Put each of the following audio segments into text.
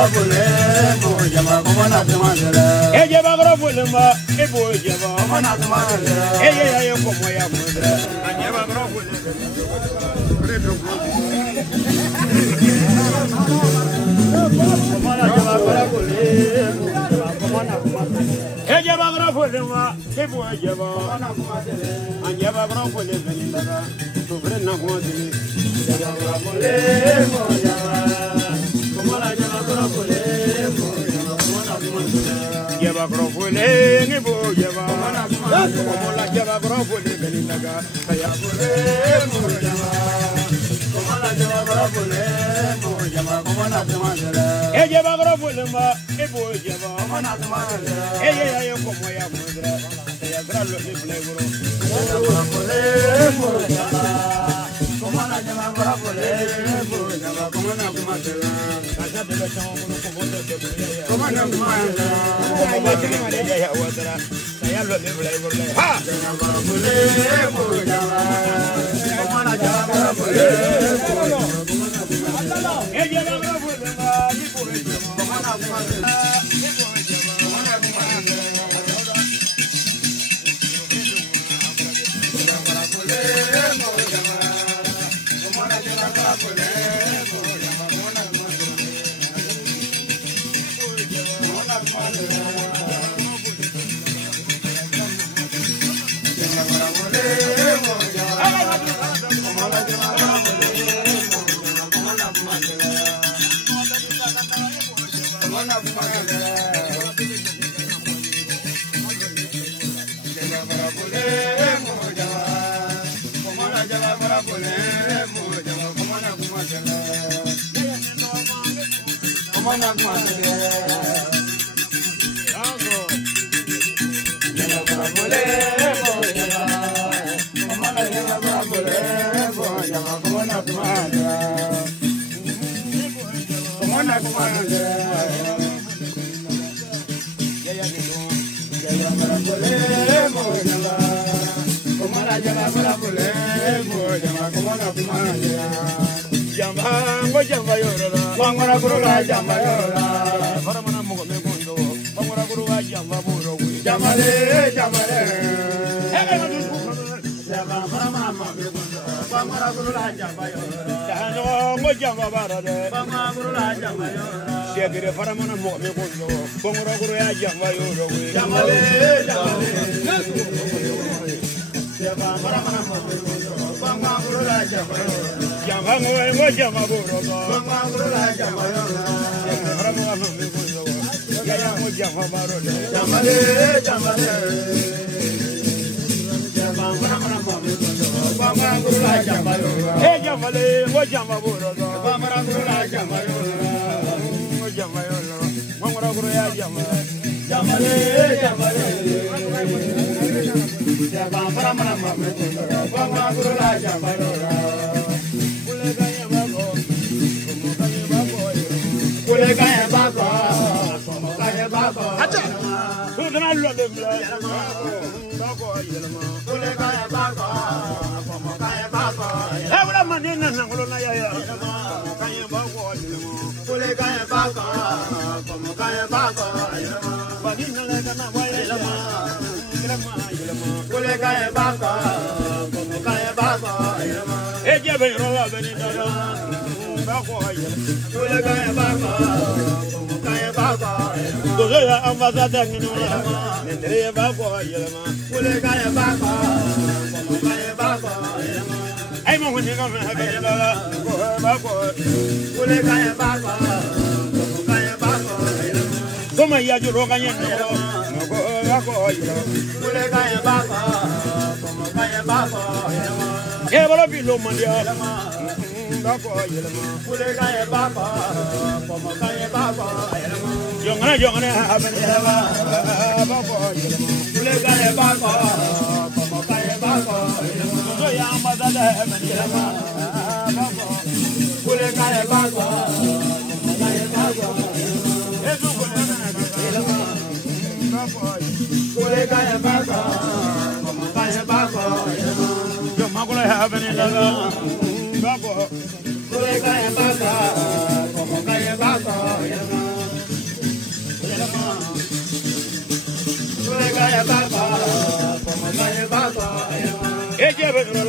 brabule mo jama como na tumadera ella va brabule ma e boy jama como na tumadera ella ya como ya mudra anya va brabule ella va brabule ma e boy jama anya va brabule venida sobre na mudra ella brabule mo jama como la jama brabule mo Lleva brofole ni bo lleva como la lleva brofole veninaga saya bole mo lleva como la lleva brabule mo jama como na tumadera lleva brofole ma e bo lleva como na tumadera ella ya como ya mudra saya gralo ni blegro brabule mo jama como la lleva brabule mo jama como na tumadera casa de los chavos como de como na tumadera ya otra saya lo ni blegro ha brabule mo jama como la lleva brabule ella va brofole ma ni bo lleva como na tumadera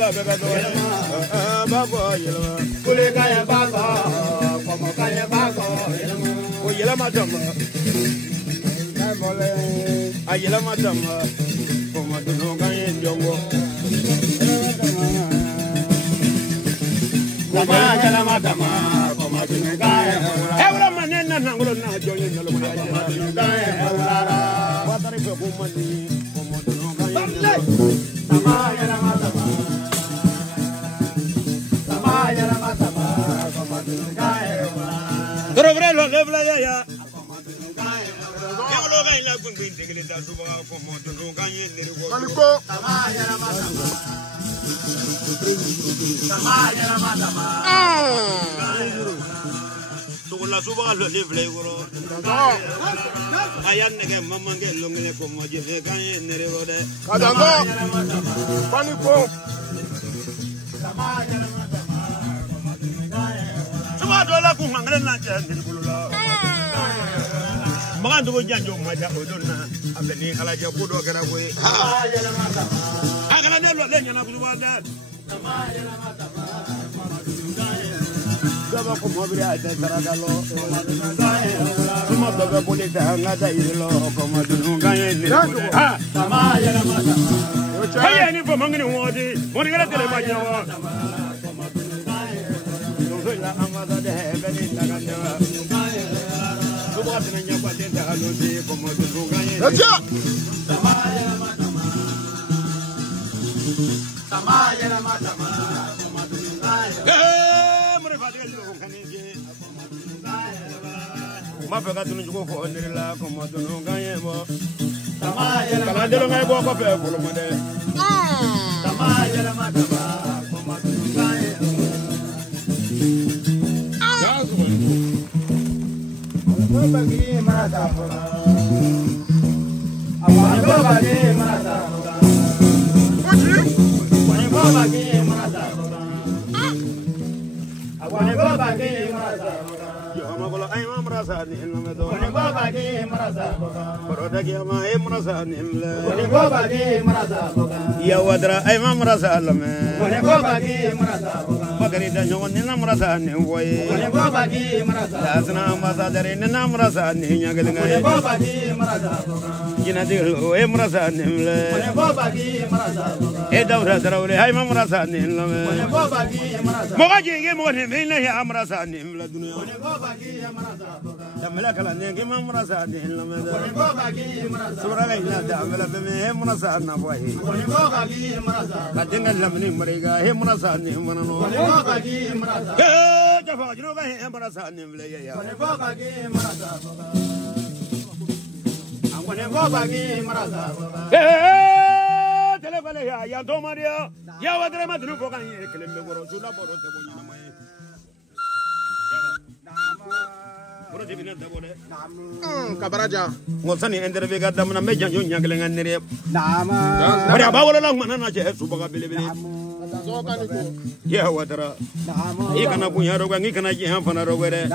la beba do bago yelma kule kaya bago como kaya bago o yelma dama a yelma dama como no kaya jongo sama yelma dama como no kaya ebra manena nangulo na jonyo nyalo mo ya kaya watari fe ko mani como no kaya sama yelma dama Dorogrelo lebla ya. Yolo ga ila gungun tegele da suba ko mo do ga yin ne ko. Kaliko. Samaya na matama. Samaya na matama. To la suba ga lebla ko. Ayan ne ke mamma ke longele ko mo je ga yin ne ko de. Kadango. Kaliko. Samaya na matama. Suba do la ku ngale na je ne ko la. Magan dugo janjo maja odonna abeni alaja kudo gara koy agala ne lo le nyana ku wada daba ko mobri ade taragalo suma dobe bole da ngada irelo ko madunu gaye ni ha Samaya na matama. haye ni fo mangini wodi woni gara tele maja wa do la amada de beni tagando ma fe ka tunu jugo fo ndiri la ko mo tunu gaye bo kala delo ngay bo ko fe fulu mo de ya wadra ay ma marasa alame bagari da nyon ni na marasa ni woy asna marasa dare ni na marasa ni nyagal ngai jina de o e marasa ni le e dawra darawle ay ma marasa ni lame mo ga jige mo ne me ne ya marasa ni la dunya damla kala ne ke ma marasa ni lame sura ga ina da amla be me marasa na boy kadenga lamni marega he marasa ni manano ke jafa juro ga he marasa ni le ya telefone ya to maria ya wadre ma dinu ko kan ye kelemme goro sula boro te bonya na mai boro te bina dabone Kabaraja. ngosani interview ga damna me janjo nyagle nganere bari ba wala lang manana je subaga bilebele Kadango kaliko. ya wadra ikana punya roga ngikana je han fana rogere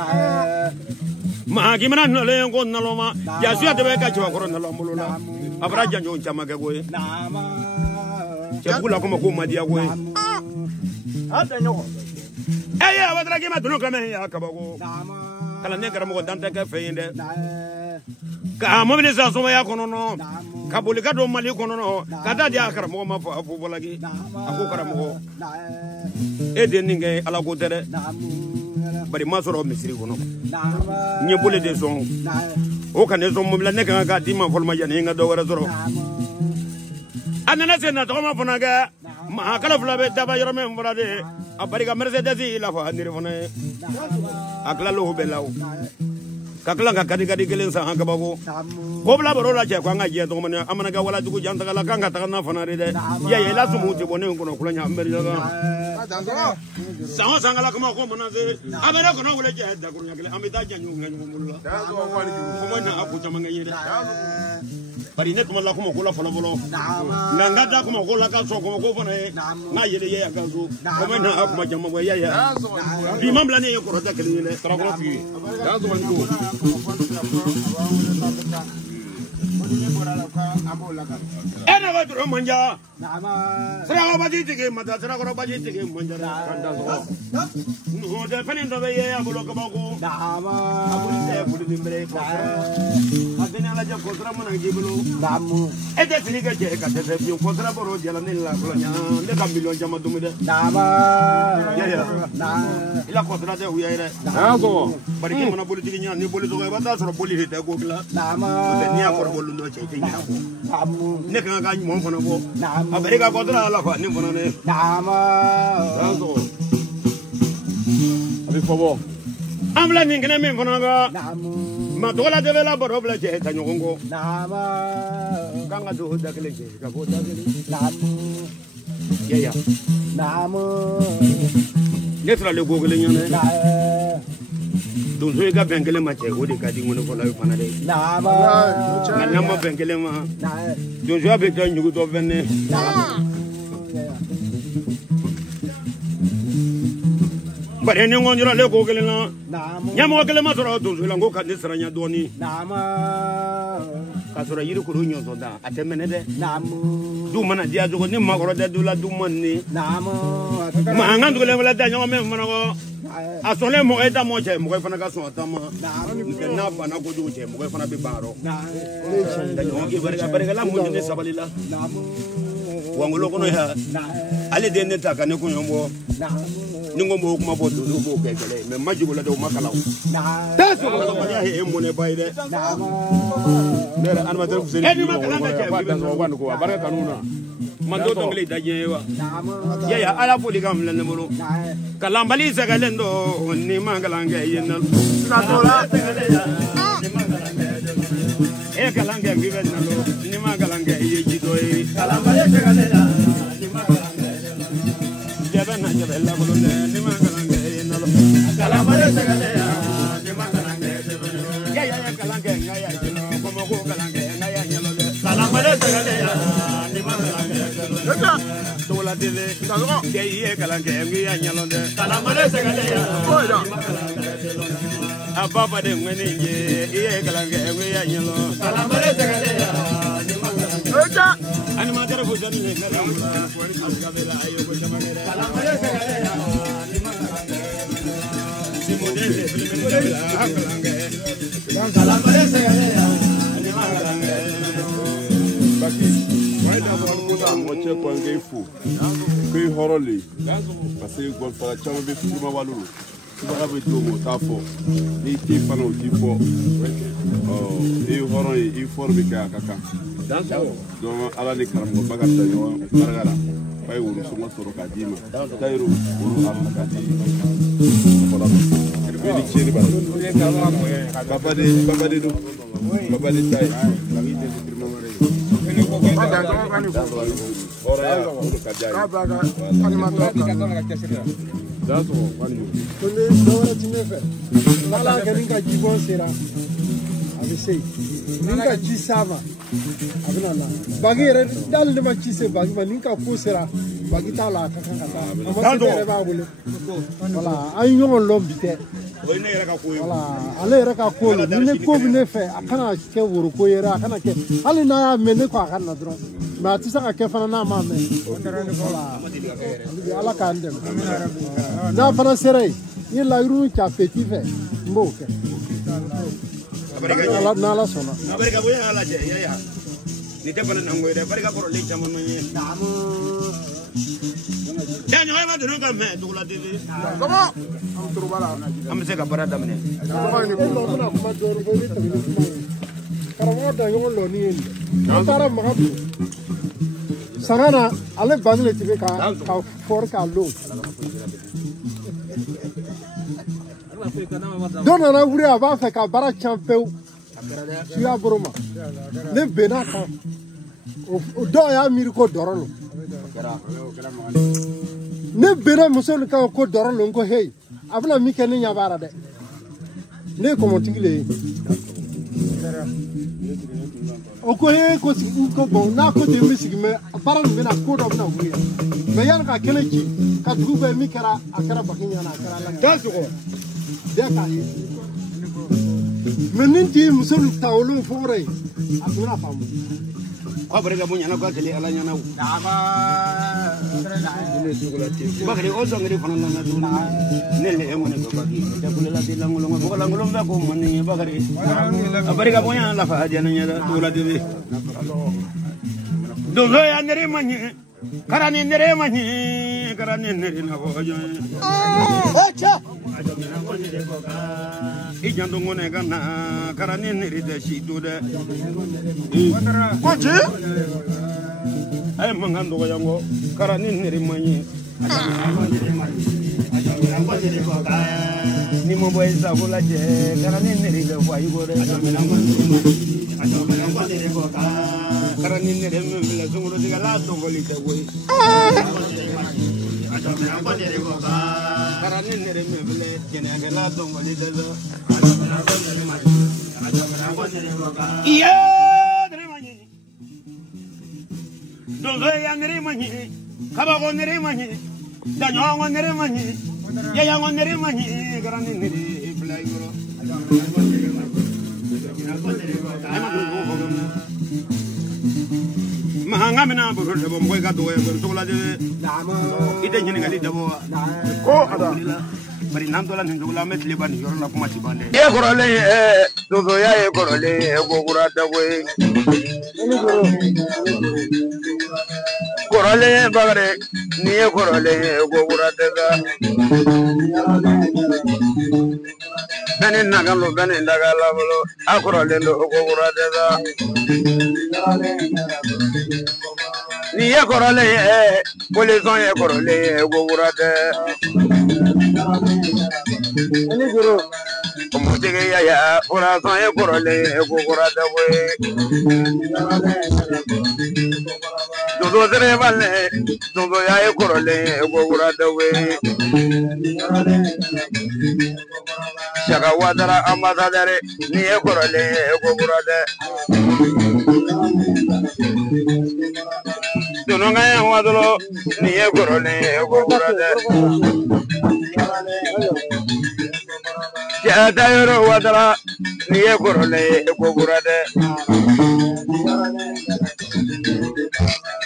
ma gimana no le ngo naloma ya suya de ka chwa koro nalomulo la abra janjo chama ga goye kula kuma ko madia goye Ada nyoko. ya wadra gima dunu kame ya kabago kala ne garamo dante ka feyinde ka mobilisation ya kono no ka bolika do mali kono no ka dadi akara mo ma fa fu bolagi ako karamo e de ninge ala ko tere bari ma soro misiri kono nye bole de son o kan de son mobila ne kan ka di ma fol ma jani nga do wara soro anana sena to ma fona ga ma kala fula be daba yoro men fura de abari ka mercedes la fa andiri fona akla lo be law kakla ka kadi kadi kelen sa hanga bago ko bla baro la je ko nga je to mana amana ga wala dugu janta kala kanga ta na fona de ya la sumu te bone ko no kula nya mberi ga Kadango. sama sangala kuma ko mana se abere ko no wala je da ko nya kele amita janyu nganyu mulla Kadango kwali. ko mana aku tamanga yede bari ne kuma la kuma ko la folo folo nanga da kuma ko la ka so ko fona na yele ye ga zo ko mana aku ma jamma bo ya bi mamla ne ko rota kele ne tara ko fi Kadango kaliko. ena ga duro manja sira ba ji tige mata sira ko ba ji tige manja kanda so no de panin do be ye abulo ko ba ko abuli te buli dimbre ko adena la ja ko tra mo na jibulo damu e de tini ga je ka de bi ko tra boro jela ni la ko nya le ka million jama dum de ya ila ko tra de uya ire go bari ke mona boli tige nya ni boli do ba ta so boli hite go kla de ni akor bolu no che che nya ko ne ka ga mo fono ko abere ga ko tra la fa ni fono ne go abi fobo amla ni ngene men fono ga ma dola de la boro bla che ta nyongo kanga do da kele che ka bo da kele ya ne tra le go kele nyane don so ga bengele ma che o de ka di ngono ko la fana de na ma bengele ma don so be tan nyugo do venne bare ne ngonjura le go kele na nyamo kele ma toro don so la ngo ka ne saranya doni ka soro yiri ko nyo so da atemene de du mana dia jogo ni ma ko de du la du manni ma ngandu le la da nyama me mana ko asole mo eta mo che mo fana ka so atama na bana ko du che mo fana be baro da nyama ke bare la mo ni sabalila wangolo ko no ya ale de ne ta ka ne ko nyombo ni ngombo kuma bo do bo ke gele me majigo la do makala da so ko ma ya he mo ne bayde nere an ma tar ku seni mo ba da so wan ko bare kanuna man do ngale da jewa ya ala fo ligam lan mo kalambali se galen do ni mangalange yenal na to la ni mangalange e kalange mi ben nalo ni mangalange ye jido e kalambali se galen ni mangalange jaba na jaba la ko ni mangalange yenal kalambali se galen ni mangalange ya kalange ngaya jino ko mo ko kalange ngaya nyalo le kalambali se galen ni mangalange dola dele ke ye kalange ngaya nyalo le kalambali se galen ababa de ngene ye kalange ngaya nyalo kalambali se galen ni mangalange ani ma dara bojani ne ngala asgabela ayo ko jamane kalambali se galen ni mangalange simodele filmene kalange kalambali se galen ni mangalange baki why da bon ko da mo che ko ngey fu ko horoli parce que gol fala chama be fu ma walulu ba be do mo ta fo ni ti fano ti fo e horoli e forbi ka kaka do ala ni karam ko baga ta yo bargara bay wuru so mo soro ka dima tayru wuru ala ka ti ko la be ni chiri ba baba de do baba de tay ale reka ko ni ko bi ne fe akana ke woro ko yera akana ke ale na me ne ko akana dro ma ti saka ke fana na ma me ala ka ndem na fana sere ni la ru cha petit fe mbo ke ala na la sona abarika boya ala je ya ni te bana nango de abarika boro le chama no ye ya nyo ma dunu ka me dugula de Comment? Am turubala. am se ka bara damne Antara magabu sarana ale bangle tibe ka for ka lo dona na wuri aba fe ka bara champeu suya boroma ne bena ka o do ya miri ko dorolo ne bena musol ka ko dorolo ngo hey abla mi ken nya bara de ne ko motigile oko he ko ko bon na ko te misigi me bara me na ko do na wuri me yan ka kele ki ka dube mi kara akara bakinya na akara la tasu ko de ka Meninti musul taulu fore. Aku na famu. Ko bare ga bunya na ko kele ala nyana wu. Bakari o so ngiri fana na duna. Nelle e mo ne ko bagi. Ta kula la dilla ngulo ngo la ngulo ba ko monni bakari. Bare ga bunya la fa ajana nya dula de. Dozo ya nere manyi. Karani nere manyi. Karani nere na bo ajo. Acha. Ijando ngone kana karani nere de shi do de. Kwaje? Ay mangando yango karani nere manyi. Ni mo boy sa bola je karani nere de wa yigore. Karani nere mbele zunguro diga la dongoli de boy. Karani nere mbele jene ga la dongoli de zo. Iya nere manyi. Dozo ya nere manyi. Kaba go nere manyi. Danyo go nere manyi. Ya go nere manyi. Karani nere mbele yigoro. Mahanga mina buru de bo moy ga do e to la de ide nyini ngali dabo Ko ada. bari nan dola ni dugula met liban yor la kuma ti bande e korole e dozo ya e korole e gogura da we korole bagare ni e korole e gogura da ga benen nagalo benen dagala bolo a korole ndo gogura da ga ni e korole e polizon e korole e gogura da como llegué allá, corazón es corole, de güey. Todo se vale, todo ya es corole, de güey. Chagawadara amadare, ni es corole, de. Tú no ganas guadolo, ni es corole, de. Ya tayoro wadara ni e korole e gogurade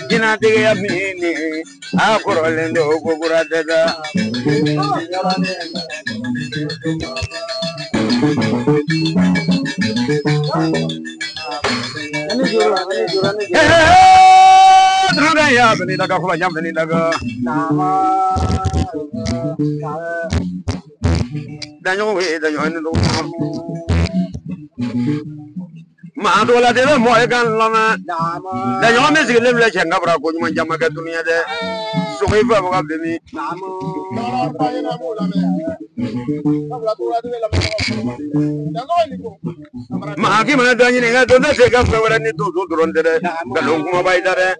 gina dige ya mini a korole ndo gogurade da droga ya beni daga ko jam beni daga daño we daño en do ma do la de mo e kan la ma daño me sigile le chenga bra ko nyuma jama ga dunia de so ko fa ga be mi ma ki mana dañi ne ga do de se ga fa wala ni do do ron de ga lo kuma bay dare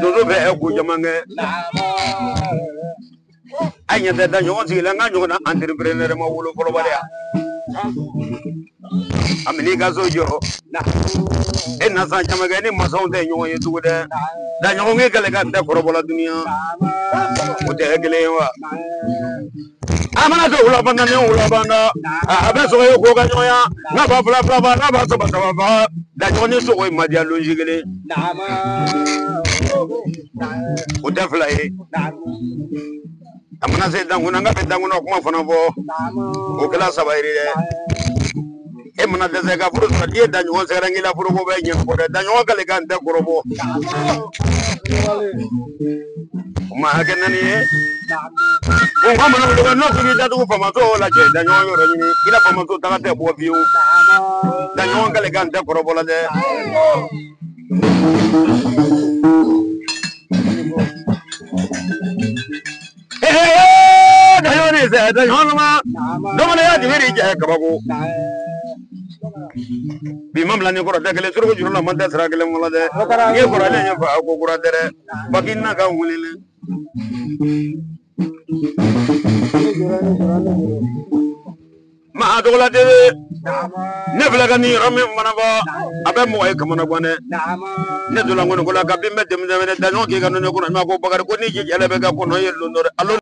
do do be e ku jama nge Anya da daño on sigile nga nyona entrepreneur ma wolo folo bare amini gazo jo en na sa jama ga ni mason de nyo yetu de daño nge kale ga de korobola dunia o de gele wa amana to wala banda ne wala banda abe so yo ko ga nyoya na ba bla bla ba na ba so ba ba daño ni so ko madia lo jigele o de fly amana se danguna nga be danguna kuma fana bo o kala sabairi de e mana de se ga furu sa die dañu on se rangi la furu bo be nyen ko de dañu kale kan de korobo ma ga nani e o ma mana do no ko ni da do fama to la je dañu yo ro ni ila fama to ta te bo biu dañu kale kan de korobo la de daño ni se daño ma do ma ya di heri je ka bago bi mamla ni ko de kele suru ko juro la man de sra kele mo la de ye ko rale nya fa ko gura dere baginna ka wulile ma do la de ne bla ga ni rame mana ba abe mo e kamana bone ne do la ngono ko la ga bimbe dem dem daño ke ga no ko ma ko bagar ko ni je ele be ga ko no yello no